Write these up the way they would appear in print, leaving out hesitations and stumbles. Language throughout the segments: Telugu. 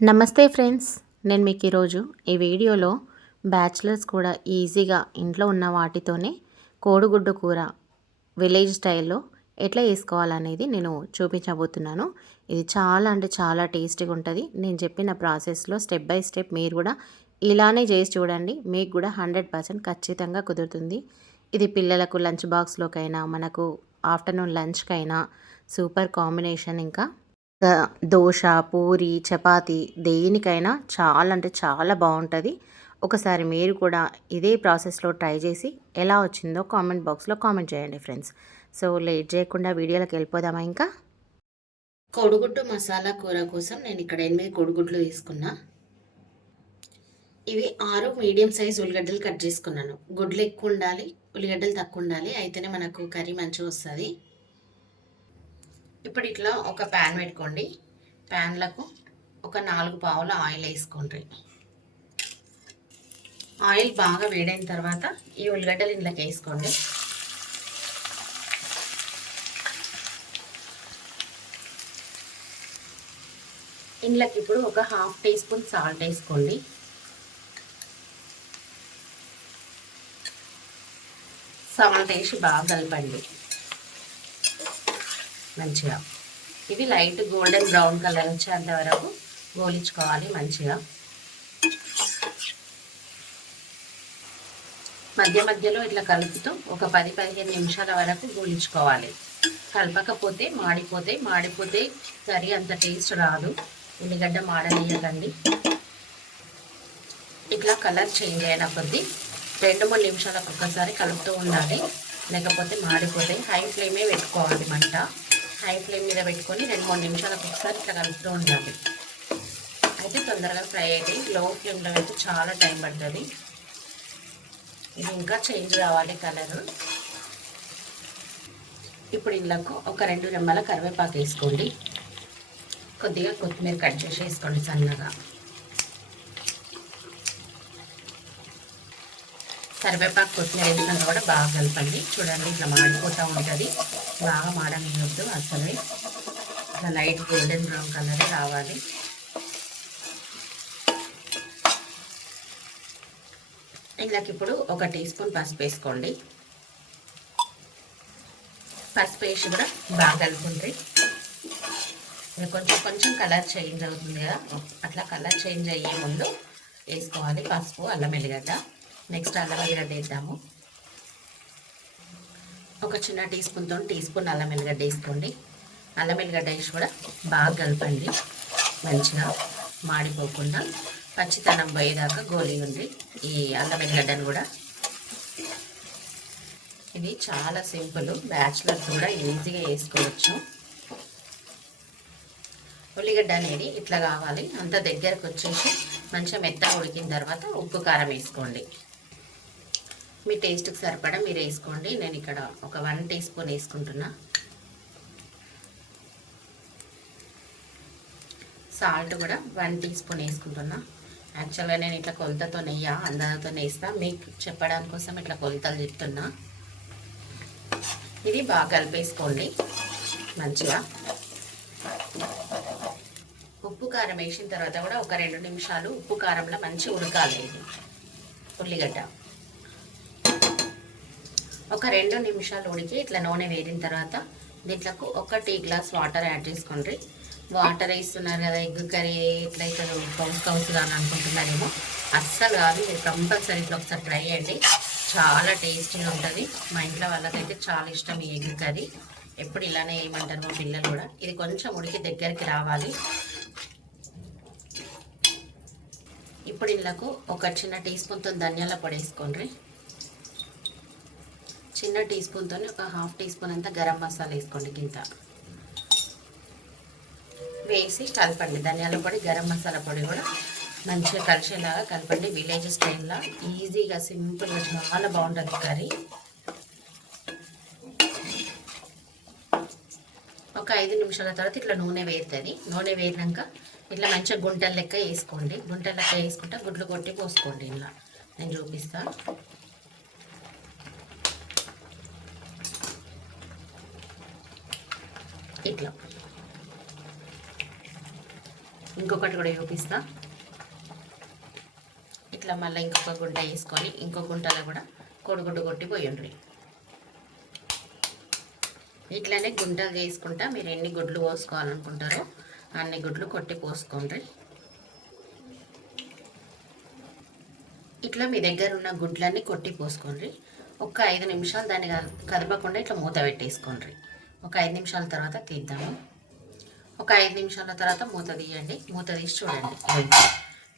నమస్తే ఫ్రెండ్స్, నేను మీకు ఈరోజు ఈ వీడియోలో బ్యాచిలర్స్ కూడా ఈజీగా ఇంట్లో ఉన్న వాటితోనే కోడిగుడ్డు కూర విలేజ్ స్టైల్లో ఎట్లా చేసుకోవాలనేది నేను చూపించబోతున్నాను. ఇది చాలా అంటే చాలా టేస్టీగా ఉంటుంది. నేను చెప్పిన ప్రాసెస్లో స్టెప్ బై స్టెప్ మీరు కూడా ఇలానే చేసి చూడండి. మీకు కూడా 100% ఖచ్చితంగా కుదురుతుంది. ఇది పిల్లలకు లంచ్ బాక్స్లోకైనా మనకు ఆఫ్టర్నూన్ లంచ్కైనా సూపర్ కాంబినేషన్. ఇంకా దోశ, పూరి, చపాతీ దేనికైనా చాలా అంటే చాలా బాగుంటుంది. ఒకసారి మీరు కూడా ఇదే ప్రాసెస్లో ట్రై చేసి ఎలా వచ్చిందో కామెంట్ బాక్స్లో కామెంట్ చేయండి ఫ్రెండ్స్. సో లేట్ చేయకుండా వీడియోలోకి వెళ్ళిపోదామా. ఇంకా కోడిగుడ్డు మసాలా కూర కోసం నేను ఇక్కడ 8 కోడిగుడ్లు తీసుకున్నా. ఇవి 6 మీడియం సైజ్ ఉల్లిగడ్డలు కట్ చేసుకున్నాను. గుడ్లు ఎక్కువ ఉండాలి, ఉల్లిగడ్డలు తక్కువ ఉండాలి, అయితేనే మనకు కర్రీ మంచిగా వస్తుంది. ఇప్పుడు ఇట్లా ఒక ప్యాన్ పెట్టుకోండి. ప్యాన్లకు ఒక 4 పావుల ఆయిల్ వేసుకోండి. ఆయిల్ బాగా వేడైన తర్వాత ఈ ఉల్లిగడ్డలు ఇంట్లోకి వేసుకోండి. ఇంట్లోకి ఇప్పుడు ఒక 1/2 టీ స్పూన్ సాల్ట్ వేసుకోండి. సాల్ట్ వేసి బాగా కలపండి మంచిగా. ఇది లైట్ గోల్డెన్ బ్రౌన్ కలర్ వచ్చేంత వరకు గోలించుకోవాలి మంచిగా. మధ్య మధ్యలో ఇట్లా కలుపుతూ ఒక 10-15 నిమిషాల వరకు గోలించుకోవాలి. కలపకపోతే మాడిపోతే కర్రీ అంత టేస్ట్ రాదు. ఉల్లిగడ్డ మాడనీయకండి. ఇట్లా కలర్ చేంజ్ అయిన కొద్దీ 2-3 నిమిషాలకు ఒక్కసారి కలుపుతూ ఉండాలి, లేకపోతే మాడిపోతే. హై ఫ్లేమే పెట్టుకోవాలి మంట. హై ఫ్లేమ్ మీద పెట్టుకొని 2-3 నిమిషాలకు ఒకసారి ఇట్లా కలుపుతూ ఉండాలి. అయితే తొందరగా ఫ్రై అవుతాయి. లో ఫ్లేమ్లో అయితే చాలా టైం పడుతుంది. ఇది ఇంకా చేంజ్ కావాలి కలరు. ఇప్పుడు ఇందులో ఒక 2 రెమ్మల కరివేపాకు వేసుకోండి. కొద్దిగా కొత్తిమీర కట్ చేసి వేసుకోండి సన్నగా. కరివేపాకు కొత్తిమీర వేసినాక కూడా బాగా కలపండి. చూడండి ఇట్లా మాడిపోతూ ఉంటుంది. బాగా మాడనియొద్దు అసలే. ఇట్లా లైట్ గోల్డెన్ బ్రౌన్ కలర్ రావాలి. ఇందులోకి ఇప్పుడు ఒక టీ స్పూన్ పసుపు వేసుకోండి. పసుపు వేసి కూడా బాగా కలుపుండ్రి. కొంచెం కలర్ చేంజ్ అవుతుంది కదా, అట్లా కలర్ చేంజ్ అయ్యే ముందు వేసుకోవాలి పసుపు, అల్లం వెల్లిగడ్డ. నెక్స్ట్ అల్లం వెల్లిగడ్డ వేద్దాము. ఒక చిన్న టీ స్పూన్ అల్లం వెల్లిగడ్డ వేసుకోండి. అల్లం వెల్లిగడ్డ వేసి కూడా బాగా కలపండి మంచిగా, మాడిపోకుండా పచ్చితనం పోయేదాకా గోలియండి ఈ అల్లం వెల్లిగడ్డను కూడా. ఇది చాలా సింపుల్, బ్యాచిలర్స్ కూడా ఈజీగా వేసుకోవచ్చు. ఉల్లిగడ్డ అనేది ఇట్లా కావాలి, అంత దగ్గరకు వచ్చేసి మంచిగా మెత్తగా ఉడికిన తర్వాత ఉప్పు కారం వేసుకోండి. మీ టేస్ట్కి సరిపడా మీరు వేసుకోండి. నేను ఇక్కడ ఒక 1 టీ స్పూన్ వేసుకుంటున్నా. సాల్ట్ కూడా 1 టీ స్పూన్ వేసుకుంటున్నా. యాక్చువల్గా నేను ఇట్లా కొలతతో నెయ్యి అందాజతో వేస్తా, మీకు చెప్పడానికి కోసం ఇట్లా కొలతలు చెప్తున్నా. ఇది బాగా కలిపేసుకోండి మంచిగా. ఉప్పు కారం వేసిన తర్వాత కూడా ఒక 2 నిమిషాలు ఉప్పు కారంలో మంచిగా ఉడకాలి. ఇది ఉల్లిగడ్డ ఒక 2 నిమిషాలు ఉడికి ఇట్లా నూనె వేడిన తర్వాత దీంట్లోకి ఒక టీ గ్లాస్ వాటర్ యాడ్ చేసుకోండి. వాటర్ వేస్తున్నారు కదా, ఎగ్ కర్రీ ఎట్లయితే కౌసుగా అని అనుకుంటున్నారేమో, అస్సలు కాదు. ఇది కంపల్సరీ ఇట్లా ఒకసారి ట్రై చేయండి, చాలా టేస్టీగా ఉంటుంది. మా ఇంట్లో వాళ్ళకైతే చాలా ఇష్టం ఈ ఎగ్ కర్రీ. ఎప్పుడు ఇలానే వేయమంటారు మా పిల్లలు కూడా. ఇది కొంచెం ఉడికి దగ్గరికి రావాలి. ఇప్పుడు ఇళ్ళకు ఒక చిన్న టీ స్పూన్తో ధనియాల పొడి వేసుకోండి. చిన్న టీ స్పూన్తో ఒక 1/2 టీ స్పూన్ అంతా గరం మసాలా వేసుకోండి. కింద వేసి కలపండి. ధనియాల పొడి, గరం మసాలా పొడి కూడా మంచిగా కలిసేలాగా కలపండి. విలేజ్ స్టైల్లో ఈజీగా సింపుల్గా చాలా బాగుంటుంది కర్రీ. ఒక 5 నిమిషాల తర్వాత ఇట్లా నూనె వేరుతుంది. నూనె వేరినాక ఇట్లా మంచిగా గుంటల లెక్క వేసుకోండి. గుంటల లెక్క వేసుకుంటే గుడ్లు కొట్టి పోసుకోండి. ఇలా నేను చూపిస్తా. ఇట్లా ఇంకొకటి కూడా చూపిస్తా. ఇట్లా మళ్ళీ ఇంకొక గుంట వేసుకొని ఇంకో గుంటలో కూడా కోడిగుడ్డు కొట్టి పోయండి. ఇట్లనే గుంటలు చేసుకుంటా మీరు ఎన్ని గుడ్లు పోసుకోవాలనుకుంటారో అన్ని గుడ్లు కొట్టి పోసుకోండి. ఇట్లా మీ దగ్గర ఉన్న గుడ్లన్నీ కొట్టి పోసుకోండి. ఒక 5 నిమిషాలు దాన్ని కదపకుండా ఇట్లా మూత పెట్టేసుకోండి. ఒక 5 నిమిషాల తర్వాత తీద్దాము. ఒక 5 నిమిషాల తర్వాత మూత తీయండి. మూత తీసి చూడండి.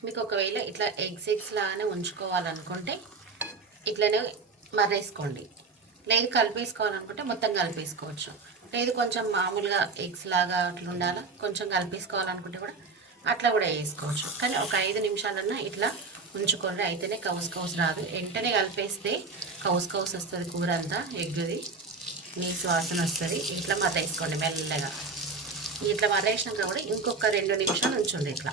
మీకు ఒకవేళ ఇట్లా ఎగ్స్ లాగానే ఉంచుకోవాలనుకుంటే ఇట్లనే మర్రేసుకోండి. లేదు కలిపేసుకోవాలనుకుంటే మొత్తం కలిపేసుకోవచ్చు. లేదు కొంచెం మామూలుగా ఎగ్స్ లాగా అట్లా ఉండాలా, కొంచెం కలిపేసుకోవాలనుకుంటే కూడా అట్లా కూడా వేసుకోవచ్చు. కానీ ఒక 5 నిమిషాలన్నా ఇట్లా ఉంచుకోండి. అయితేనే కౌస్ రాదు. వెంటనే కలిపేస్తే కౌస్ వస్తుంది. కూర అంతా ఎగ్గుది నీసు వాసన వస్తుంది. ఇట్లా మర్రేసుకోండి మెల్లగా. ఇట్లా మర్రేసినాక కూడా ఇంకొక 2 నిమిషాలు ఉంచండి. ఇట్లా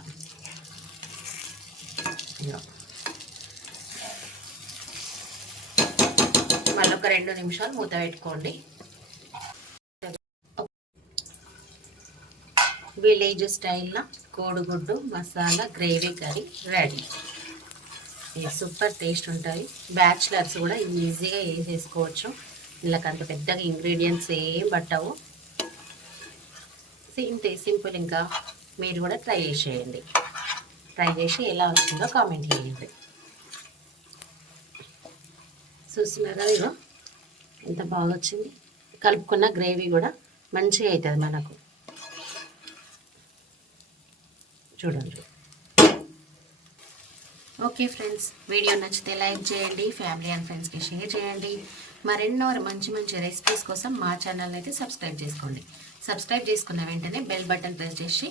మళ్ళీ ఒక 2 నిమిషాలు మూత పెట్టుకోండి. విలేజ్ స్టైల్లో కోడిగుడ్డు మసాలా గ్రేవీ కర్రీ రెడీ. ఇది సూపర్ టేస్ట్ ఉంటుంది. బ్యాచిలర్స్ కూడా ఈజీగా వేసేసుకోవచ్చు. వీళ్ళకి అంత పెద్దగా ఇంగ్రీడియంట్స్ ఏం పట్టవు. సింపుల్. ఇంకా మీరు కూడా ట్రై చేసేయండి. ట్రై చేసి ఎలా వచ్చిందో కామెంట్ చేయండి. చూస్తున్నారు కదా, ఇగో ఎంత బాగా వచ్చింది. కలుపుకున్న గ్రేవీ కూడా మంచిగా అవుతుంది మనకు. చూడండి. ఓకే ఫ్రెండ్స్, వీడియో నచ్చితే లైక్ చేయండి, ఫ్యామిలీ అండ్ ఫ్రెండ్స్కి షేర్ చేయండి. మరెన్నో మంచి రెసిపీస్ కోసం మా ఛానల్ని అయితే సబ్స్క్రైబ్ చేసుకోండి. సబ్స్క్రైబ్ చేసుకున్న వెంటనే బెల్ బటన్ ప్రెస్ చేసి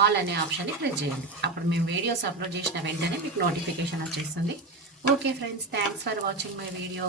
ఆల్ అనే ఆప్షన్ని ప్రెస్ చేయండి. అప్పుడు మేము వీడియోస్ అప్లోడ్ చేసిన వెంటనే మీకు నోటిఫికేషన్ వచ్చేస్తుంది. Okay friends, thanks for watching my video.